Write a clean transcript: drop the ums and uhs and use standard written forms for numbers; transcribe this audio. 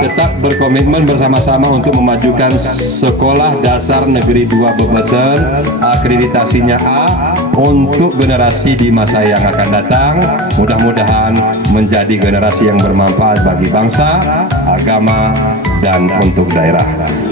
Tetap berkomitmen bersama-sama untuk memajukan Sekolah Dasar Negeri 2 Bebesen, akreditasinya A, untuk generasi di masa yang akan datang. Mudah-mudahan menjadi generasi yang bermanfaat bagi bangsa, agama, dan untuk daerah.